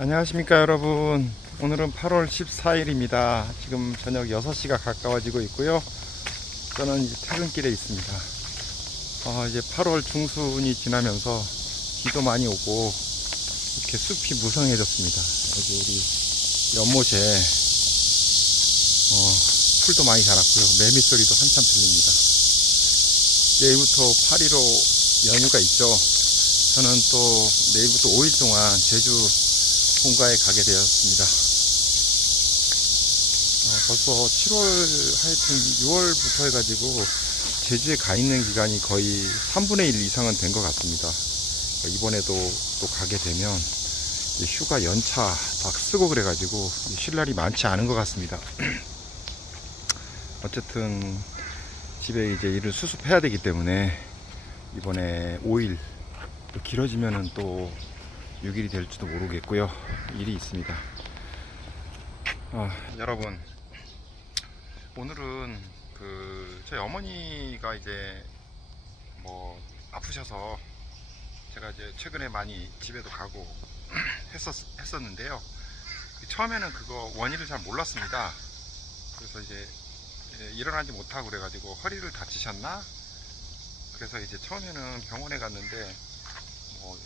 안녕하십니까 여러분. 오늘은 8월 14일입니다. 지금 저녁 6시가 가까워지고 있고요. 저는 이제 퇴근길에 있습니다. 아, 이제 8월 중순이 지나면서 비도 많이 오고 이렇게 숲이 무성해졌습니다. 여기 우리 연못에 어, 풀도 많이 자랐고요. 매미 소리도 한참 들립니다. 내일부터 8.15 연휴가 있죠. 저는 또 내일부터 5일 동안 제주 본가에 가게 되었습니다. 어, 벌써 7월 하여튼 6월부터 해가지고 제주에 가 있는 기간이 거의 3분의 1 이상은 된 것 같습니다. 이번에도 또 가게 되면 이 휴가 연차 다 쓰고 그래가지고 쉴 날이 많지 않은 것 같습니다. 어쨌든 집에 이제 일을 수습해야 되기 때문에 이번에 5일 또 길어지면은 또 6일이 될지도 모르겠고요. 일이 있습니다. 아, 여러분, 오늘은 그 저희 어머니가 이제 뭐 아프셔서 제가 이제 최근에 많이 집에도 가고 했었 했었는데요. 처음에는 그거 원인을 잘 몰랐습니다. 그래서 이제 예, 일어나지 못하고 그래가지고 허리를 다치셨나? 그래서 이제 처음에는 병원에 갔는데 뭐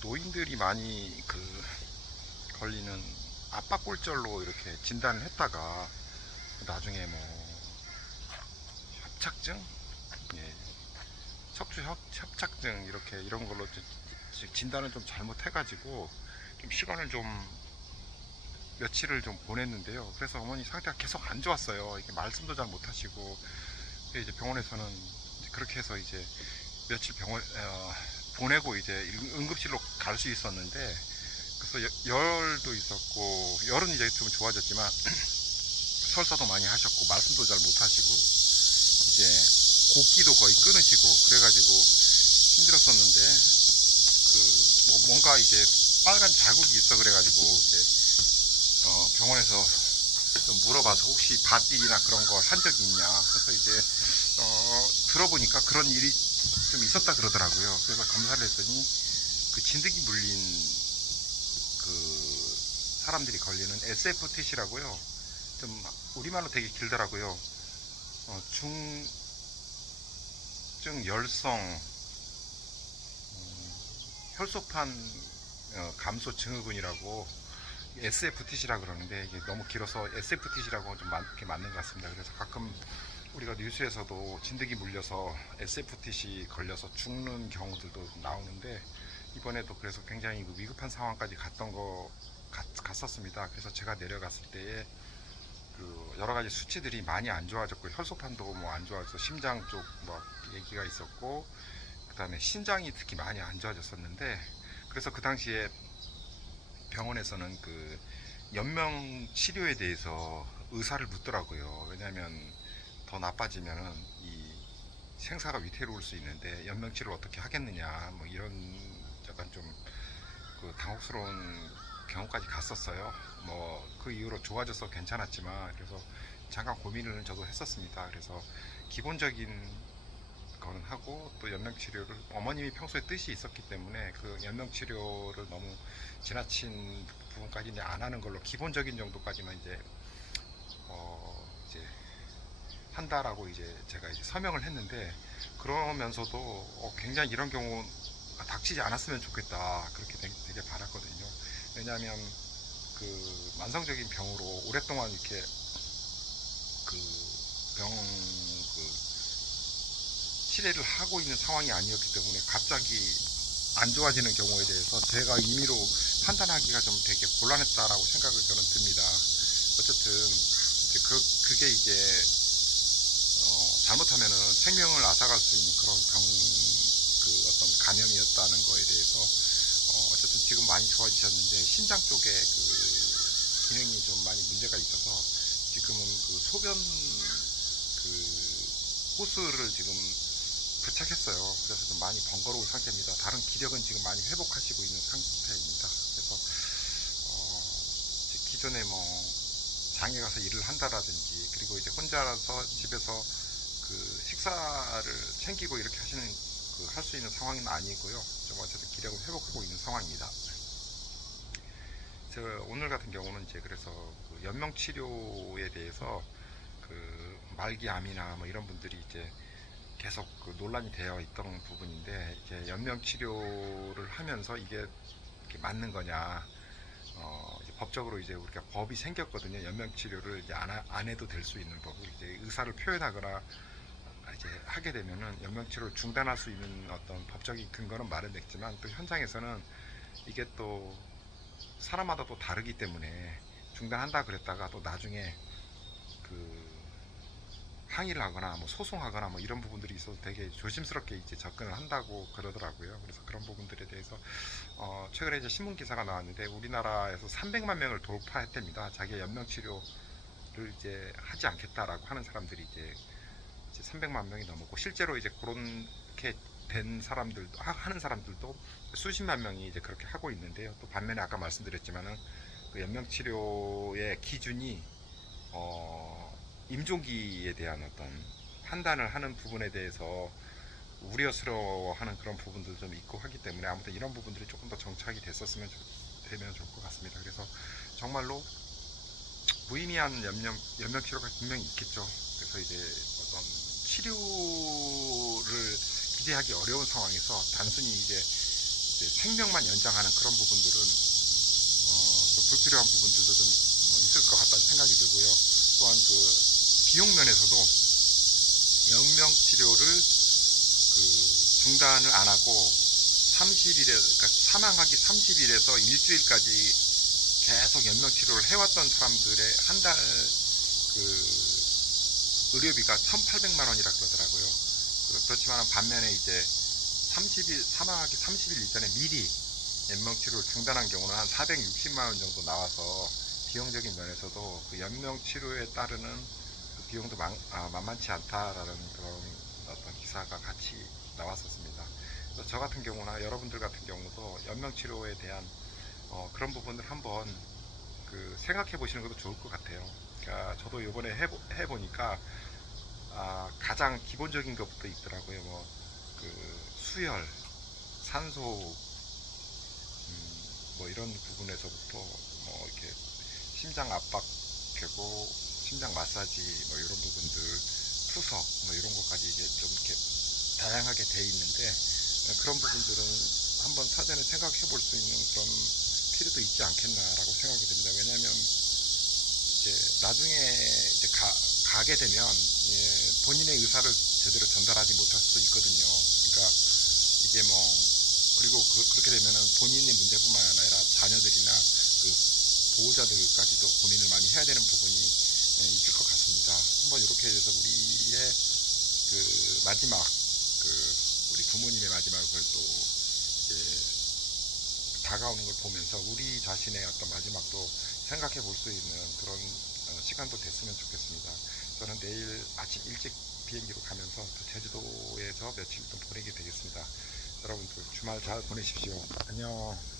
노인들이 많이 그 걸리는 압박골절로 이렇게 진단을 했다가 나중에 뭐 협착증, 예, 척추 협, 협착증 이렇게 이런 걸로 진단을 좀 잘못해가지고 좀 시간을 좀 며칠을 좀 보냈는데요. 그래서 어머니 상태가 계속 안 좋았어요. 이게 말씀도 잘 못하시고 이제 병원에서는 그렇게 해서 이제 며칠 병원 어, 보내고 이제 응- 응급실로 갈 수 있었는데 그래서 여- 열도 있었고 열은 이제 좀 좋아졌지만 설사도 많이 하셨고 말씀도 잘 못하시고 이제 곡기도 거의 끊으시고 그래가지고 힘들었었는데 그 뭐 뭔가 이제 빨간 자국이 있어 그래가지고 이제 어 병원에서 좀 물어봐서 혹시 밭일이나 그런 걸 한 적이 있냐 그래서 이제 어 들어보니까 그런 일이 좀 있었다 그러더라고요. 그래서 검사를 했더니 그 진드기 물린 그 사람들이 걸리는 SFTC라고요. 좀 우리말로 되게 길더라고요. 어, 중증 열성 음, 혈소판 어, 감소 증후군이라고 SFTC라 그러는데 이게 너무 길어서 SFTC라고 좀 맞 게 맞는 것 같습니다. 그래서 가끔 우리가 뉴스에서도 진드기 물려서 SFTC 걸려서 죽는 경우들도 나오는데 이번에도 그래서 굉장히 그 위급한 상황까지 갔던 거 갔, 갔었습니다. 그래서 제가 내려갔을 때에 그 여러 가지 수치들이 많이 안 좋아졌고 혈소판도 뭐 안 좋아져서 심장 쪽뭐 얘기가 있었고 그다음에 신장이 특히 많이 안 좋아졌었는데 그래서 그 당시에 병원에서는 그 연명 치료에 대해서 의사를 묻더라고요. 왜냐하면 더 나빠지면은 이 생사가 위태로울 수 있는데 연명 치료를 어떻게 하겠느냐 뭐 이런 약간 좀 그 당혹스러운 경우까지 갔었어요. 뭐 그 이후로 좋아져서 괜찮았지만 그래서 잠깐 고민을 저도 했었습니다. 그래서 기본적인 거는 하고 또 연명 치료를 어머님이 평소에 뜻이 있었기 때문에 그 연명 치료를 너무 지나친 부분까지 이제 안 하는 걸로 기본적인 정도까지만 이제 어 한다라고 이제 제가 이제 서명을 했는데 그러면서도 어 굉장히 이런 경우 닥치지 않았으면 좋겠다 그렇게 되게, 바랐거든요. 왜냐하면 그 만성적인 병으로 오랫동안 이렇게 그병 그 치료를 하고 있는 상황이 아니었기 때문에 갑자기 안 좋아지는 경우에 대해서 제가 임의로 판단하기가 좀 되게 곤란했다라고 생각을 저는 듭니다. 어쨌든 그 그게 이제 어, 잘못하면은 생명을 앗아갈 수 있는 그런 병 그 어떤 감염이었다는 거에 대해서 어, 어쨌든 지금 많이 좋아지셨는데 신장 쪽에 그 기능이 좀 많이 문제가 있어서 지금은 그 소변 그 호스를 지금 부착했어요. 그래서 좀 많이 번거로운 상태입니다. 다른 기력은 지금 많이 회복하시고 있는 상태입니다. 그래서 어, 기존에 뭐 장에 가서 일을 한다라든지 그리고 이제 혼자서 집에서 그 식사를 챙기고 이렇게 하시는 그 할 수 있는 상황은 아니고요. 좀 어쨌든 기력을 회복하고 있는 상황입니다. 저 오늘 같은 경우는 이제 그래서 그 연명 치료에 대해서 그 말기암이나 뭐 이런 분들이 이제 계속 그 논란이 되어 있던 부분인데 이제 연명 치료를 하면서 이게 맞는 거냐 어, 이제 법적으로 이제 우리가 법이 생겼거든요. 연명 치료를 이제 안, 하- 안 해도 될 수 있는 법을 이제 의사를 표현하거나 이제 하게 되면은 연명 치료를 중단할 수 있는 어떤 법적인 근거는 마련됐지만 또 현장에서는 이게 또 사람마다 또 다르기 때문에 중단한다 그랬다가 또 나중에 그 항의를 하거나 뭐 소송하거나 뭐 이런 부분들이 있어서 되게 조심스럽게 이제 접근을 한다고 그러더라고요. 그래서 그런 부분들에 대해서 어 최근에 이제 신문 기사가 나왔는데 우리나라에서 300만 명을 돌파했답니다. 자기 연명 치료를 이제 하지 않겠다라고 하는 사람들이 이제 이제 300만 명이 넘었고 실제로 이제 그렇게 된 사람들도 하- 하는 사람들도 수십만 명이 이제 그렇게 하고 있는데요. 또 반면에 아까 말씀드렸지만은 그 연명 치료의 기준이 어 임종기에 대한 어떤 판단을 하는 부분에 대해서 우려스러워하는 그런 부분도 좀 있고 하기 때문에 아무튼 이런 부분들이 조금 더 정착이 됐었으면 좋- 되면 좋을 것 같습니다. 그래서 정말로 무의미한 연명 연명 치료가 분명히 있겠죠. 그래서 이제 어떤 치료를 기대하기 어려운 상황에서 단순히 이제, 이제 생명만 연장하는 그런 부분들은 어, 좀 불필요한 부분들도 좀 어, 있을 것 같다는 생각이 들고요. 또한 그 비용 면에서도 연명 치료를 그 중단을 안 하고 30일에 그러니까 사망하기 30일에서 일주일까지 계속 연명 치료를 해왔던 사람들의 한달그 의료비가 1,800만 원이라 그러더라고요. 그렇- 그렇지만 반면에 이제 30일 사망하기 30일 이전에 미리 연명 치료를 중단한 경우는 한 460만 원 정도 나와서 비용적인 면에서도 그 연명 치료에 따르는 그 비용도 만, 아, 만만치 않다라는 그런 어떤 기사가 같이 나왔었습니다. 그래서 저 같은 경우나 여러분들 같은 경우도 연명 치료에 대한 어, 그런 부분을 한번 그 생각해 보시는 것도 좋을 것 같아요. 그러니까 저도 이번에 해보, 해보니까 아, 가장 기본적인 것부터 있더라고요. 뭐 그 수혈, 산소, 음, 뭐 이런 부분에서부터 뭐 이렇게 심장 압박하고 심장 마사지 뭐 이런 부분들, 투석 뭐 이런 것까지 이제 좀 이렇게 다양하게 돼 있는데 그런 부분들은 한번 사전에 생각해 볼 수 있는 그런 필요도 있지 않겠나라고 생각이 듭니다. 왜냐하면 이제 나중에 이제 가, 가게 되면 예, 본인의 의사를 제대로 전달하지 못할 수도 있거든요. 그러니까 이게 뭐 그리고 그, 렇게 되면은 본인의 문제뿐만 아니라 자녀들이나 그 보호자들까지도 고민을 많이 해야 되는 부분이 예, 있을 것 같습니다. 한번 이렇게 해서 우리의 그 마지막 그 우리 부모님의 마지막을 또 이제 다가오는 걸 보면서 우리 자신의 어떤 마지막도 생각해 볼 수 있는 그런 어, 시간도 됐으면 좋겠습니다. 저는 내일 아침 일찍 비행기로 가면서 또 제주도에서 며칠 좀 보내게 되겠습니다. 여러분들 주말 잘 보내십시오. 안녕.